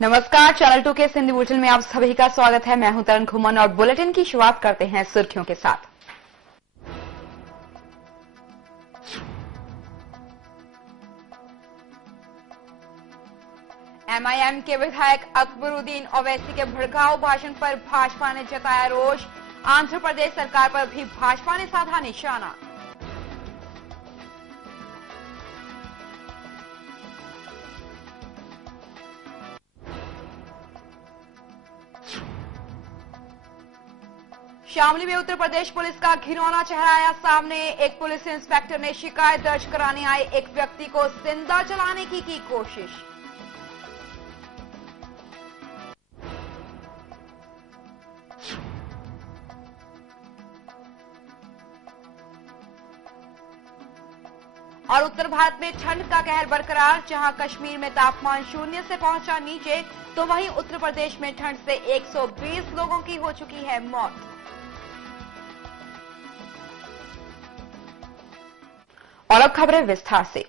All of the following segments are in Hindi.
नमस्कार, चैनल 2 के सिंधी बुलेटिन में आप सभी का स्वागत है। मैं हूं तरन घुमन और बुलेटिन की शुरुआत करते हैं सुर्खियों के साथ। एमआईएम के विधायक अकबरुद्दीन ओवैसी के भड़काऊ भाषण पर भाजपा ने जताया रोष। आंध्र प्रदेश सरकार पर भी भाजपा ने साधा निशाना। शामली में उत्तर प्रदेश पुलिस का घिनौना चेहरा आया सामने। एक पुलिस इंस्पेक्टर ने शिकायत दर्ज कराने आए एक व्यक्ति को जिंदा जलाने की कोशिश। और उत्तर भारत में ठंड का कहर बरकरार। जहां कश्मीर में तापमान 0 से पहुंचा नीचे, तो वहीं उत्तर प्रदेश में ठंड से 120 लोगों की हो चुकी है मौत। और अब खबरें विस्तार से।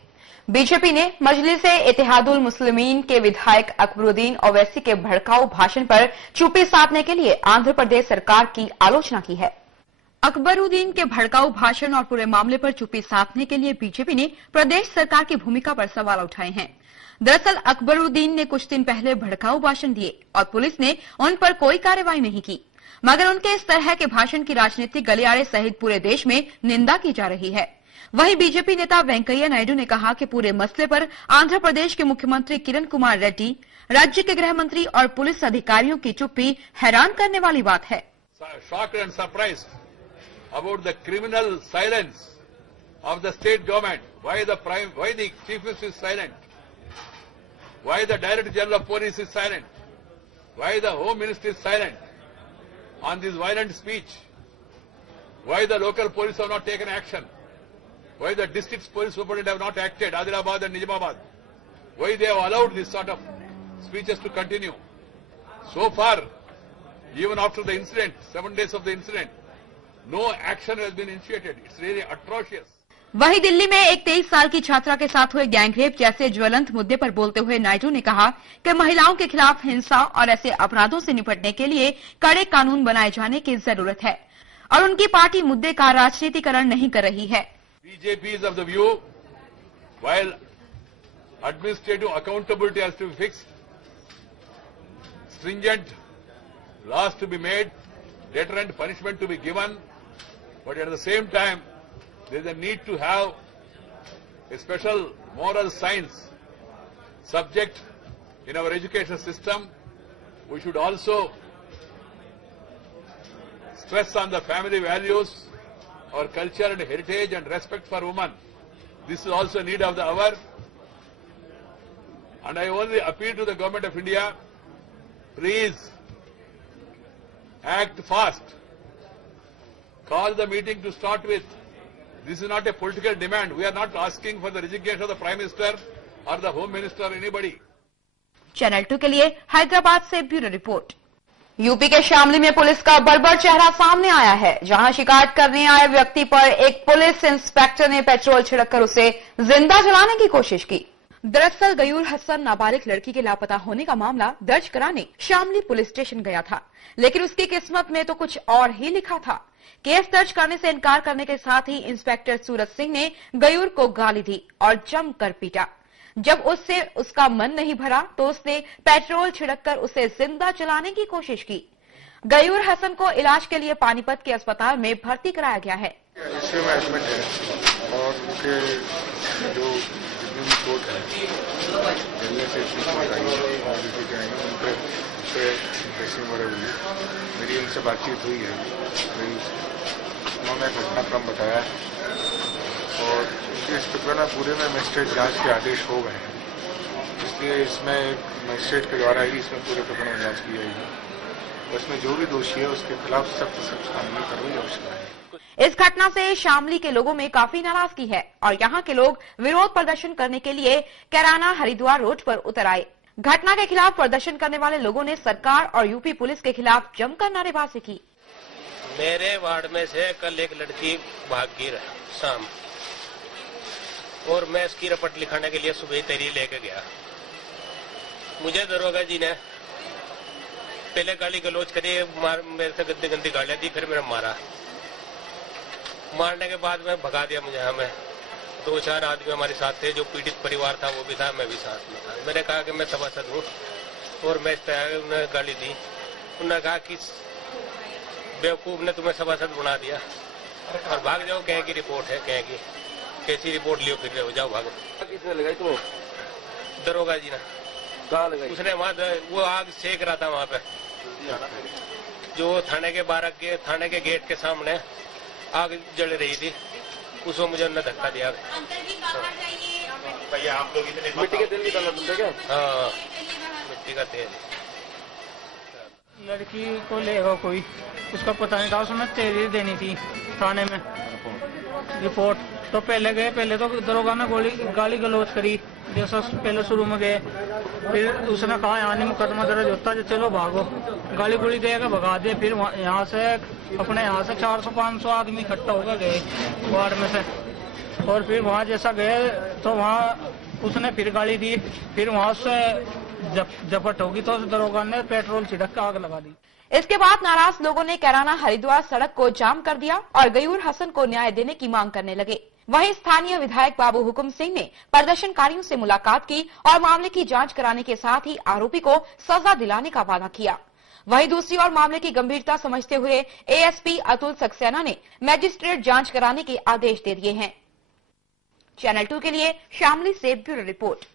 बीजेपी ने मजलिस-ए-इत्तेहादुल मुस्लिमीन के विधायक अकबरुद्दीन ओवैसी के भड़काऊ भाषण पर चुप्पी साधने के लिए आंध्र प्रदेश सरकार की आलोचना की है। अकबरुद्दीन के भड़काऊ भाषण और पूरे मामले पर चुप्पी साधने के लिए बीजेपी ने प्रदेश सरकार की भूमिका पर सवाल उठाए हैं। दरअसल अकबरुद्दीन ने कुछ दिन पहले भड़काऊ भाषण दिए और पुलिस ने उन पर कोई कार्रवाई नहीं की, मगर उनके इस तरह के भाषण की राजनीतिक गलियारे सहित पूरे देश में निंदा की जा रही है। वहीं बीजेपी नेता वेंकैया नायडू ने कहा कि पूरे मसले पर आंध्र प्रदेश के मुख्यमंत्री किरण कुमार रेड्डी, राज्य के गृह मंत्री और पुलिस अधिकारियों की चुप्पी हैरान करने वाली बात है। Shocked and surprised about the criminal silence of the state government. Why the chief minister is silent? Why the director general of police is silent? Why the home minister is silent on this violent speech? Why the local police have not taken action? Why the district police superintendent have not acted, Adilabad and Nizamabad? Why they have allowed this sort of speeches to continue? So far, even after the incident, 7 days of the incident, no action has been initiated. It's really atrocious. वहीं दिल्ली में एक 23 साल की छात्रा के साथ हुए गैंगरेप जैसे ज्वलंत मुद्दे पर बोलते हुए नायडू ने कहा कि महिलाओं के खिलाफ हिंसा और ऐसे अपराधों से निपटने के लिए कड़े कानून बनाए जाने की जरूरत है और उनकी पार्टी मुद्दे का राजनीतिकरण नहीं कर रही है। BJP is of the view, while administrative accountability has to be fixed, stringent laws to be made, deterrent punishment to be given, but at the same time, there is a need to have a special moral science subject in our education system. We should also stress on the family values, our culture and heritage and respect for women. This is also a need of the hour. And I only appeal to the government of India, please act fast. Call the meeting to start with. This is not a political demand. We are not asking for the resignation of the Prime Minister or the Home Minister or anybody. Channel 2 के लिए हैदराबाद से ब्यूरो रिपोर्ट। यूपी के शामली में पुलिस का बर्बर चेहरा सामने आया है, जहां शिकायत करने आए व्यक्ति पर एक पुलिस इंस्पेक्टर ने पेट्रोल छिड़ककर उसे जिंदा जलाने की कोशिश की। दरअसल गयूर हसन नाबालिग लड़की के लापता होने का मामला दर्ज कराने शामली पुलिस स्टेशन गया था, लेकिन उसकी किस्मत में तो कुछ और ही लिखा था। केस दर्ज करने से इनकार करने के साथ ही इंस्पेक्टर सूरज सिंह ने गयूर को गाली दी और जमकर पीटा। जब उससे उसका मन नहीं भरा तो उसने पेट्रोल छिड़ककर उसे जिंदा जलाने की कोशिश की। गयूर हसन को इलाज के लिए पानीपत के अस्पताल में भर्ती कराया गया है। इसमें में एडमिट है और उनके जो रिपोर्ट है जल्दी से ट्रीटमेंट आई है और उनके ड्रेसिंग वगैरह हुई। मेरी उनसे बातचीत हुई है, उन्होंने घटनाक्रम बताया और इस प्रकरण पूरे में मजिस्ट्रेट जांच के आदेश हो गए हैं, इसलिए इसमें एक मजिस्ट्रेट के द्वारा ही इसमें पूरे प्रकरण में जांच की जाएगी। उसमें जो भी दोषी है उसके खिलाफ सख्त कानूनी कार्रवाई आवश्यक है। इस घटना से शामली के लोगों में काफी नाराजगी है और यहाँ के लोग विरोध प्रदर्शन करने के लिए कैराना हरिद्वार रोड पर उतर आए। घटना के खिलाफ प्रदर्शन करने वाले लोगों ने सरकार और यूपी पुलिस के खिलाफ जमकर नारेबाजी की। मेरे वार्ड में से कल एक लड़की भाग गई शाम, और मैं इसकी रिपोर्ट लिखाने के लिए सुबह तैयारी लेके गया मुझे दरोगा जी ने पहले गाली गलोच करी, मेरे से गंदी गंदी गालियां दी, फिर मेरा मारने के बाद में भगा दिया मुझे। हमें 2-4 आदमी हमारे साथ थे, जो पीड़ित परिवार था वो भी था, मैं भी साथ में था। मैंने कहा कि मैं सभासद हूँ और मैं इस तरह उन्हें गाली दी। उन्होंने कहा कि बेवकूफ ने तुम्हें सभासद बना दिया और भाग जाओ, कहीं की रिपोर्ट है, कहीं की कैसी रिपोर्ट लियो, फिर रहो, जाओ भागो। किसने लगाई तुम? दरोगा जी ने। कहाँ लगाई? उसने वहाँ वो आग सेक रहा था वहाँ पे, जो थाने के गेट के सामने आग जल रही थी, उसको मुझे उन्होंने धक्का दिया। भैया आप लोग इतने मिट्टी के तेल निकालना तुमसे क्या? हाँ, मिट्टी का तेल। लड़की को लेगा कोई, उसका पता नहीं था, उसने तेरी देनी थी थाने में रिपोर्ट। तो पहले तो दरोगा ने गाली गलोच करी, जैसा पहले शुरू में गए। फिर उसने कहा यहाँ नहीं मुकदमा दर्ज होता, जो चलो भागो, गाली गुली देगा, भगा दे। फिर यहाँ से 400-500 आदमी इकट्ठा होकर गए वार्ड में से, और फिर वहाँ जैसा गए तो वहाँ उसने फिर गाली दी। फिर वहाँ से झपट होगी तो दरोगा ने पेट्रोल छिड़क कर आग लगा दी। इसके बाद नाराज लोगों ने कैराना हरिद्वार सड़क को जाम कर दिया और गयूर हसन को न्याय देने की मांग करने लगे। वहीं स्थानीय विधायक बाबू हुकुम सिंह ने प्रदर्शनकारियों से मुलाकात की और मामले की जांच कराने के साथ ही आरोपी को सजा दिलाने का वादा किया। वहीं दूसरी ओर मामले की गंभीरता समझते हुए एएसपी अतुल सक्सेना ने मैजिस्ट्रेट जांच कराने के आदेश दे दिए हैं। चैनल 2 के लिए शामली से ब्यूरो रिपोर्ट।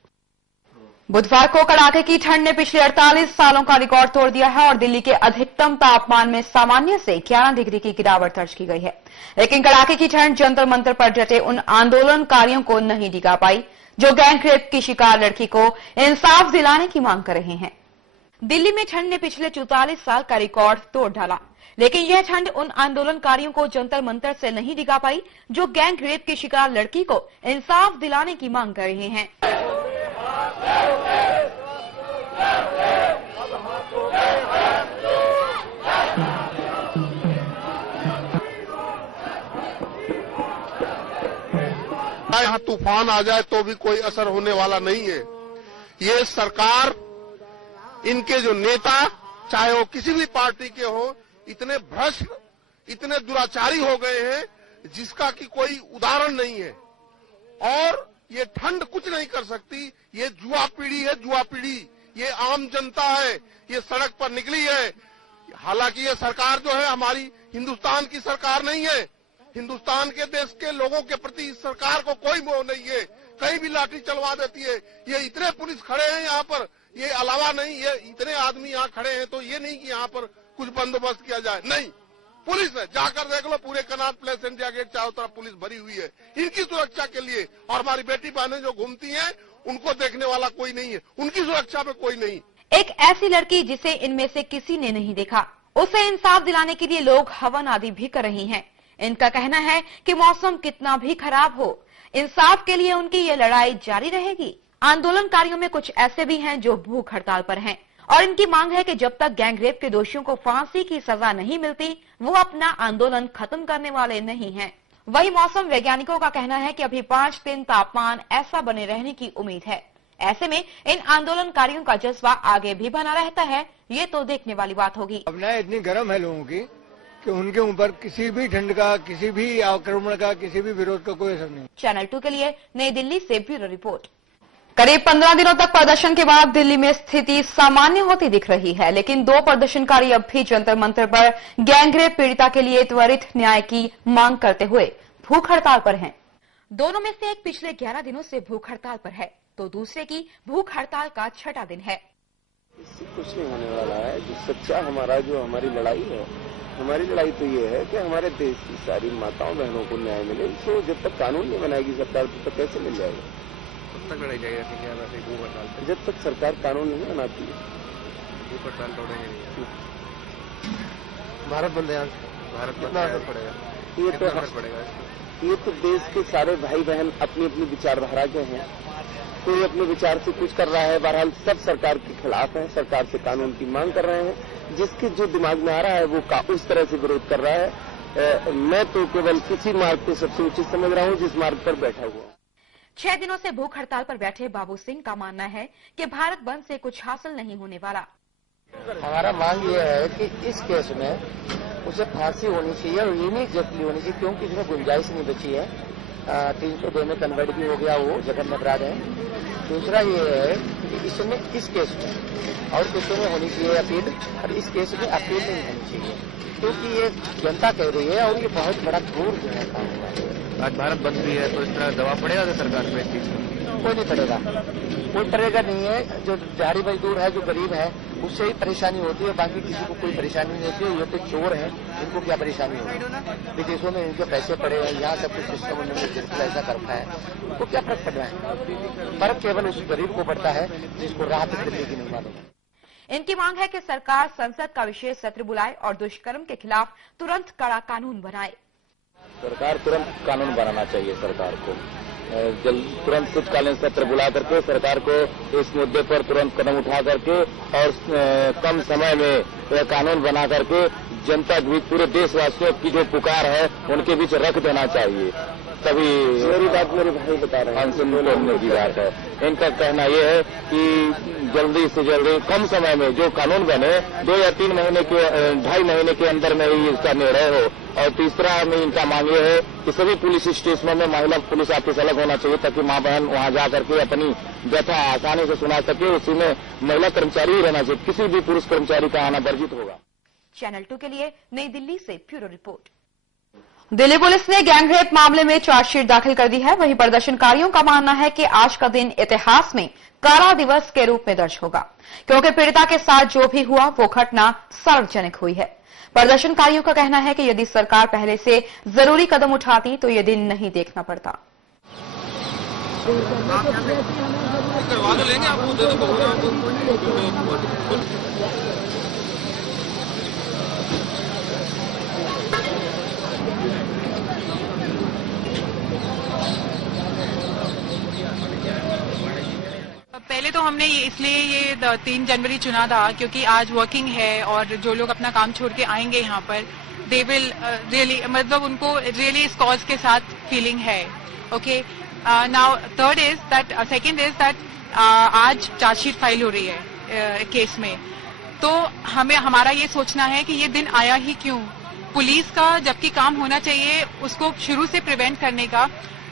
बुधवार को कड़ाके की ठंड ने पिछले 48 सालों का रिकॉर्ड तोड़ दिया है और दिल्ली के अधिकतम तापमान में सामान्य से 11 डिग्री की गिरावट दर्ज की गई है। लेकिन कड़ाके की ठंड जंतर मंतर पर डटे उन आंदोलनकारियों को नहीं डिगा पाई जो गैंग रेप की शिकार लड़की को इंसाफ दिलाने की मांग कर रहे हैं। दिल्ली में ठंड ने पिछले 44 साल का रिकॉर्ड तोड़ डाला, लेकिन यह ठंड उन आंदोलनकारियों को जंतर मंतर से नहीं डिगा पाई जो गैंग रेप की शिकार लड़की को इंसाफ दिलाने की मांग कर रहे हैं। यहाँ तूफान आ जाए तो भी कोई असर होने वाला नहीं है। ये सरकार, इनके जो नेता, चाहे वो किसी भी पार्टी के हो, इतने भ्रष्ट, इतने दुराचारी हो गए हैं जिसका कि कोई उदाहरण नहीं है। और ये ठंड कुछ नहीं कर सकती। ये जुआ पीढ़ी है, जुआ पीढ़ी। ये आम जनता है, ये सड़क पर निकली है। हालांकि ये सरकार जो है हमारी हिंदुस्तान की सरकार नहीं है। हिंदुस्तान के देश के लोगों के प्रति इस सरकार को कोई मोह नहीं है। कहीं भी लाठी चलवा देती है। ये इतने पुलिस खड़े हैं यहाँ पर, ये अलावा नहीं, ये इतने आदमी यहाँ खड़े हैं, तो ये नहीं कि यहाँ पर कुछ बंदोबस्त किया जाए, नहीं। पुलिस है, जाकर देख लो, पूरे कनॉट प्लेस, इंडिया गेट चारों तरफ पुलिस भरी हुई है इनकी सुरक्षा के लिए। और हमारी बेटी बहनें जो घूमती हैं उनको देखने वाला कोई नहीं है, उनकी सुरक्षा में कोई नहीं। एक ऐसी लड़की जिसे इनमें से किसी ने नहीं देखा, उसे इंसाफ दिलाने के लिए लोग हवन आदि भी कर रहे हैं। इनका कहना है कि मौसम कितना भी खराब हो, इंसाफ के लिए उनकी ये लड़ाई जारी रहेगी। आंदोलनकारियों में कुछ ऐसे भी हैं जो भूख हड़ताल पर हैं और इनकी मांग है कि जब तक गैंगरेप के दोषियों को फांसी की सजा नहीं मिलती, वो अपना आंदोलन खत्म करने वाले नहीं हैं। वही मौसम वैज्ञानिकों का कहना है कि अभी 5 दिन तापमान ऐसा बने रहने की उम्मीद है। ऐसे में इन आंदोलनकारियों का जज्बा आगे भी बना रहता है, ये तो देखने वाली बात होगी। भावना इतनी गर्म है लोगों की कि उनके ऊपर किसी भी ठंड का, किसी भी आक्रमण का, किसी भी विरोध का कोई असर नहीं। चैनल 2 के लिए नई दिल्ली से ब्यूरो रिपोर्ट। करीब 15 दिनों तक प्रदर्शन के बाद दिल्ली में स्थिति सामान्य होती दिख रही है, लेकिन 2 प्रदर्शनकारी अब भी जंतर मंतर पर गैंगरेप पीड़िता के लिए त्वरित न्याय की मांग करते हुए भूख हड़ताल पर हैं। दोनों में से एक पिछले 11 दिनों से भूख हड़ताल पर है, तो दूसरे की भूख हड़ताल का 6वां दिन है। इससे कुछ नहीं होने वाला है। जो सच्चा हमारी लड़ाई है, हमारी लड़ाई तो ये है कि हमारे देश की सारी माताओं बहनों को न्याय मिले। तो जब तक कानून नहीं बनाएगी सरकार, तब तक कैसे मिल जाएगा? कब तक लड़ाई जाएगी ऐसे क्या? वैसे भूख हड़ताल जब तक सरकार कानून नहीं बनाती है। भूख हड़ताल तोड़ेंगे नहीं। भारत बंद है, भारत कितना असर पड़ेगा? ये तो देश के सारे भाई बहन अपनी अपनी विचारधारा के हैं। कोई अपने विचार से कुछ कर रहा है, बहरहाल सब सरकार के खिलाफ है, सरकार से कानून की मांग कर रहे हैं। जिसके जो दिमाग में आ रहा है वो उस तरह से विरोध कर रहा है। मैं तो केवल किसी मार्ग को सबसे उचित समझ रहा हूँ जिस मार्ग पर बैठा हुआ। 6 दिनों से भूख हड़ताल पर बैठे बाबू सिंह का मानना है कि भारत बंद से कुछ हासिल नहीं होने वाला। हमारा मांग यह है कि इस केस में उसे फांसी होनी चाहिए और इमीडिएटली होनी चाहिए, क्योंकि इसमें गुंजाइश नहीं बची है। 302 में कन्वर्ट भी हो गया, वो जघन्य अपराध है। दूसरा ये है कि इसमें इस केस में और केसों में होनी चाहिए अपील, और इस केस में अपील नहीं होनी चाहिए, क्योंकि ये जनता कह रही है और ये बहुत बड़ा घोर जो है काम हुआ है। आज भारत बंद भी है, तो इस तरह दबाव पड़ेगा तो सरकार पे? कोई नहीं पड़ेगा, कोई पड़ेगा नहीं है। जो दिहाड़ी मजदूर है, जो गरीब है, उससे ही परेशानी होती है, बाकी किसी को कोई परेशानी नहीं होती है। ये तो चोर है, इनको क्या परेशानी होगी? विदेशों में इनके पैसे पड़े हैं, यहाँ सब कुछ सिस्टम उन्होंने बिल्कुल ऐसा करता है, उनको क्या फर्क पड़ रहा है? फर्क केवल उस गरीब को पड़ता है जिसको राहत मिलने की नहीं मालूम। इनकी मांग है कि सरकार संसद का विशेष सत्र बुलाए और दुष्कर्म के खिलाफ तुरंत कड़ा कानून बनाए। सरकार तुरंत कानून बनाना चाहिए। सरकार को तुरंत शीतकालीन सत्र बुला करके सरकार को इस मुद्दे पर तुरंत कदम उठा करके और कम समय में कानून बना करके जनता के बीच, पूरे देशवासियों की जो पुकार है उनके बीच रख देना चाहिए। तभी मेरी बात मेरे भाई बता रहे हैं, हमसे की बात है। इनका कहना यह है कि जल्दी से जल्दी कम समय में जो कानून बने, 2 या 3 महीने के 2.5 महीने के अंदर में ही इसका निर्णय हो। और तीसरा में इनका मांग ये है कि सभी पुलिस स्टेशनों में महिला पुलिस ऑफिस अलग होना चाहिए, ताकि माँ बहन वहां जा करके अपनी व्यथा आसानी से सुना सके। उसी में महिला कर्मचारी ही रहना चाहिए, किसी भी पुरुष कर्मचारी का आना वर्जित होगा। चैनल 2 के लिए नई दिल्ली से ब्यूरो रिपोर्ट। दिल्ली पुलिस ने गैंगरेप मामले में चार्जशीट दाखिल कर दी है। वहीं प्रदर्शनकारियों का मानना है कि आज का दिन इतिहास में काला दिवस के रूप में दर्ज होगा, क्योंकि पीड़िता के साथ जो भी हुआ वो घटना सार्वजनिक हुई है। प्रदर्शनकारियों का कहना है कि यदि सरकार पहले से जरूरी कदम उठाती तो ये दिन नहीं देखना पड़ता। पहले तो हमने इसलिए ये 3 जनवरी चुना था क्योंकि आज वर्किंग है और जो लोग अपना काम छोड़ के आएंगे यहाँ पर, दे विल रियली, मतलब उनको रियली इस कॉज के साथ फीलिंग है। Okay, now second is that आज चार्जशीट फाइल हो रही है केस में, तो हमें हमारा ये सोचना है कि ये दिन आया ही क्यों। पुलिस का जबकि काम होना चाहिए उसको शुरू से प्रिवेंट करने का,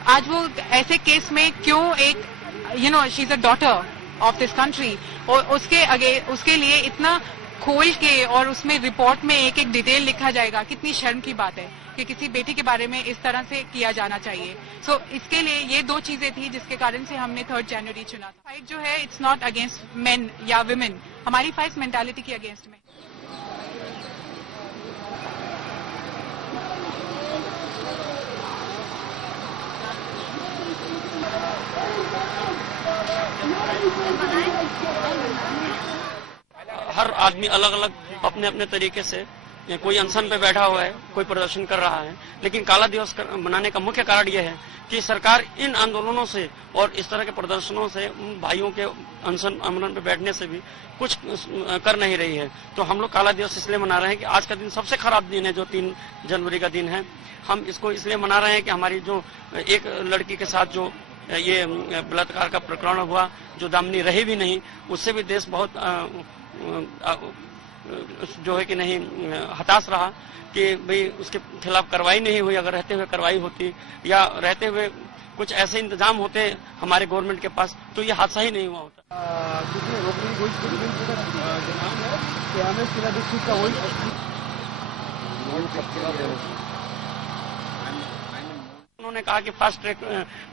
आज वो ऐसे केस में क्यों एक she is a daughter of this country, और उसके लिए इतना खोल के और उसमें रिपोर्ट में एक डिटेल लिखा जाएगा। कितनी शर्म की बात है कि किसी बेटी के बारे में इस तरह से किया जाना चाहिए। सो इसके लिए ये 2 चीजें थी जिसके कारण से हमने 3 जनवरी चुना था। फाइट जो है इट्स नॉट अगेंस्ट मेन या विमेन, हमारी फाइट मेंटालिटी की अगेंस्ट में। हर आदमी अलग अलग अपने अपने तरीके से, कोई अनशन पे बैठा हुआ है, कोई प्रदर्शन कर रहा है, लेकिन काला दिवस मनाने का मुख्य कारण यह है कि सरकार इन आंदोलनों से और इस तरह के प्रदर्शनों से, भाइयों के अनशन आंदोलन पे बैठने से भी कुछ कर नहीं रही है। तो हम लोग काला दिवस इसलिए मना रहे हैं कि आज का दिन सबसे खराब दिन है, जो 3 जनवरी का दिन है। हम इसको इसलिए मना रहे हैं कि हमारी जो एक लड़की के साथ जो ये बलात्कार का प्रकरण हुआ, जो दामिनी रही भी नहीं, उससे भी देश बहुत जो है कि नहीं हताश रहा कि भाई उसके खिलाफ कार्रवाई नहीं हुई। अगर रहते हुए कार्रवाई होती या रहते हुए कुछ ऐसे इंतजाम होते हमारे गवर्नमेंट के पास, तो ये हादसा ही नहीं हुआ होता। उन्होंने कहा कि फास्ट ट्रैक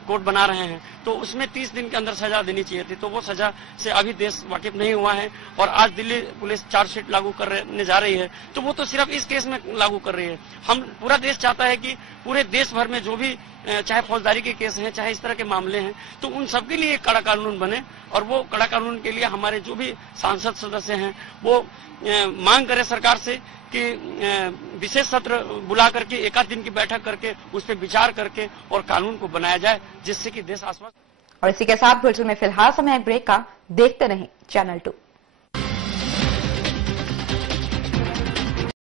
कोर्ट बना रहे हैं, तो उसमें 30 दिन के अंदर सजा देनी चाहिए थी, तो वो सजा से अभी देश वाकिफ नहीं हुआ है। और आज दिल्ली पुलिस चार्जशीट लागू करने जा रही है, तो वो तो सिर्फ इस केस में लागू कर रही है। हम पूरा देश चाहता है कि पूरे देश भर में जो भी चाहे फौजदारी के केस हैं, चाहे इस तरह के मामले हैं, तो उन सबके लिए एक कड़ा कानून बने। और वो कड़ा कानून के लिए हमारे जो भी सांसद सदस्य हैं वो मांग करें सरकार से कि विशेष सत्र बुला करके 1 दिन की बैठक करके उस पर विचार करके और कानून को बनाया जाए, जिससे कि देश आश्वस्त। और इसी के साथ बुलेटिन में फिलहाल समय ब्रेक का। देखते रहें चैनल 2।